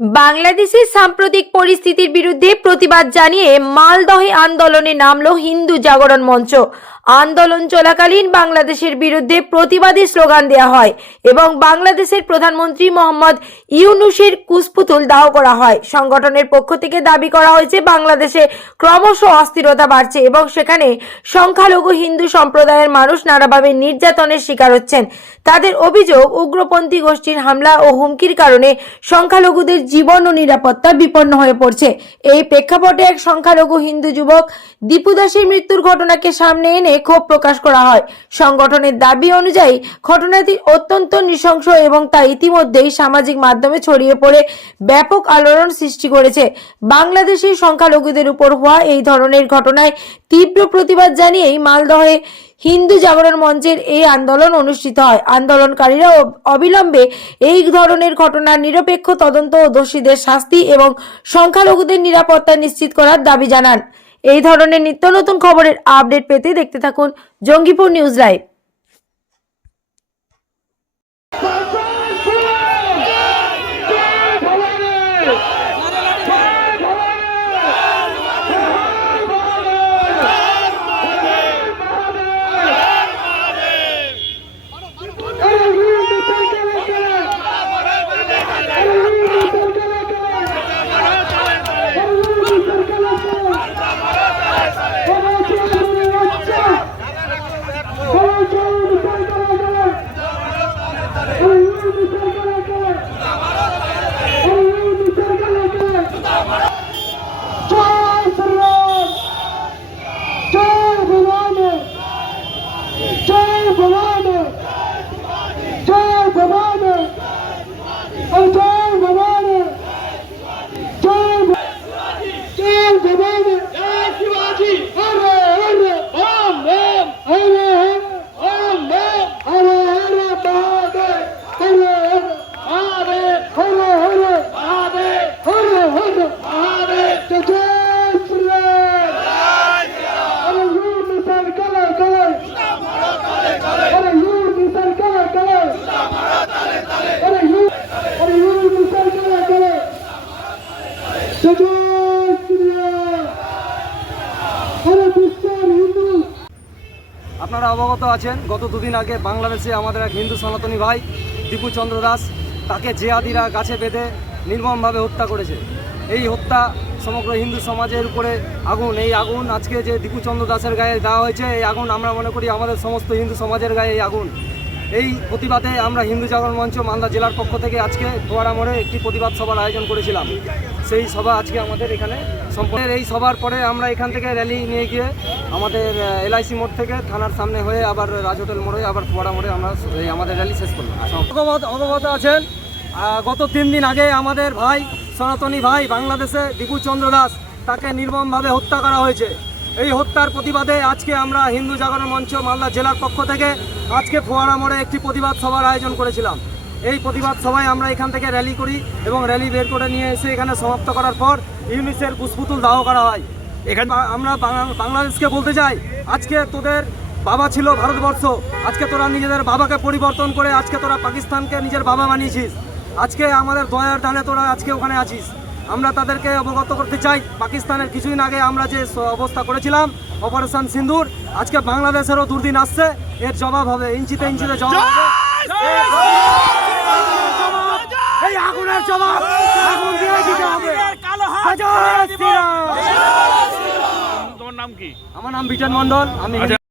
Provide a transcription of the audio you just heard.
বাংলাদেশের সাম্প্রতিক পরিস্থিতির বিরুদ্ধে প্রতিবাদ জানিয়ে মালদহে আন্দোলনে নামলো হিন্দু জাগরণ মঞ্চ। আন্দোলন চলাকালীন বাংলাদেশের বিরুদ্ধে প্রতিবাদী স্লোগান দেওয়া হয় এবং বাংলাদেশের প্রধানমন্ত্রী মোহাম্মদ ইউনূসের কুশপুতুল দাহ করা হয়। সংগঠনের পক্ষ থেকে দাবি করা হয়েছে বাংলাদেশে ক্রমশ অস্থিরতা বাড়ছে এবং সেখানে সংখ্যালঘু হিন্দু সম্প্রদায়ের মানুষ নানাভাবে নির্যাতনের শিকার হচ্ছেন। তাদের অভিযোগ, উগ্রপন্থী গোষ্ঠীর হামলা ও হুমকির কারণে সংখ্যালঘুদের জীবন ও নিরাপত্তা বিপন্ন হয়ে পড়ছে। এই প্রেক্ষাপটে এক সংখ্যালঘু হিন্দু যুবক দীপু দাসের মৃত্যুর ঘটনাকে সামনে এনে ক্ষোভ প্রকাশ করা হয়। সংগঠনের দাবি অনুযায়ী ঘটনাটি অত্যন্ত নৃশংস এবং তা ইতিমধ্যেই সামাজিক মাধ্যমে ছড়িয়ে পড়ে ব্যাপক আলোড়ন সৃষ্টি করেছে। বাংলাদেশের সংখ্যালঘুদের উপর হওয়া এই ধরনের ঘটনায় তীব্র প্রতিবাদ জানিয়েই মালদহে হিন্দু জাগরণ মঞ্চের এই আন্দোলন অনুষ্ঠিত হয়। আন্দোলনকারীরা অবিলম্বে এই ধরনের ঘটনার নিরপেক্ষ তদন্ত ও দোষীদের শাস্তি এবং সংখ্যালঘুদের নিরাপত্তা নিশ্চিত করার দাবি জানান। এই ধরনের নিত্য নতুন খবরের আপডেট পেতে দেখতে থাকুন জঙ্গিপুর নিউজ লাইভ। আপনারা অবগত আছেন, গত দুদিন আগে বাংলাদেশে আমাদের এক হিন্দু সনাতনী ভাই দীপু চন্দ্র দাস, তাকে জেহাদিরা গাছে বেঁধে নির্মমভাবে হত্যা করেছে। এই হত্যা সমগ্র হিন্দু সমাজের উপরে আগুন। এই আগুন আজকে যে দীপু চন্দ্র দাসের গায়ে দেওয়া হয়েছে, এই আগুন আমরা মনে করি আমাদের সমস্ত হিন্দু সমাজের গায়ে এই আগুন। এই প্রতিবাদে আমরা হিন্দু জাগরণ মঞ্চ মালদা জেলার পক্ষ থেকে আজকে ফোয়ারা মোড়ে একটি প্রতিবাদ সভার আয়োজন করেছিলাম। সেই সভা আজকে আমাদের এখানে সম্পূর্ণ। এই সভার পরে আমরা এখান থেকে র্যালি নিয়ে গিয়ে আমাদের LIC মোড় থেকে থানার সামনে হয়ে আবার রাজ হোটেল মোড়ে আবার ফোয়ারা মোড়ে আমরা আমাদের র্যালি শেষ করলাম। অবগত আছেন, গত 3 দিন আগে আমাদের ভাই সনাতনী ভাই বাংলাদেশে দীপু চন্দ্র দাস, তাকে নির্মমভাবে হত্যা করা হয়েছে। এই হত্যার প্রতিবাদে আজকে আমরা হিন্দু জাগরণ মঞ্চ মালদা জেলার পক্ষ থেকে আজকে ফোয়ারা মোড়ে একটি প্রতিবাদ সভার আয়োজন করেছিলাম। এই প্রতিবাদ সভায় আমরা এখান থেকে র্যালি করি এবং র্যালি বের করে নিয়ে এসে এখানে সমাপ্ত করার পর ইউনূসের কুশপুতুল দাহ করা হয়। এখানে আমরা বাংলাদেশকে বলতে চাই, আজকে তোদের বাবা ছিল ভারতবর্ষ, আজকে তোরা নিজেদের বাবাকে পরিবর্তন করে আজকে তোরা পাকিস্তানকে নিজের বাবা বানিয়েছিস। আজকে আমাদের দয়ার দানে তোরা আজকে ওখানে আছিস। আমরা তাদেরকে অবগত করতে চাই, পাকিস্তানের কিছুদিন আগে আমরা যে অবস্থা করেছিলাম অপারেশন সিন্দুর, আজকে বাংলাদেশেরও দুর্দিন আসছে, এর জবাব হবে, ইঞ্চিতে ইঞ্চিতে জবাব হবে। এই আগুনের জবাব আগুন দিয়ে দিতে হবে। তোমার নাম কি? আমার নাম বিজন মন্ডল। আমি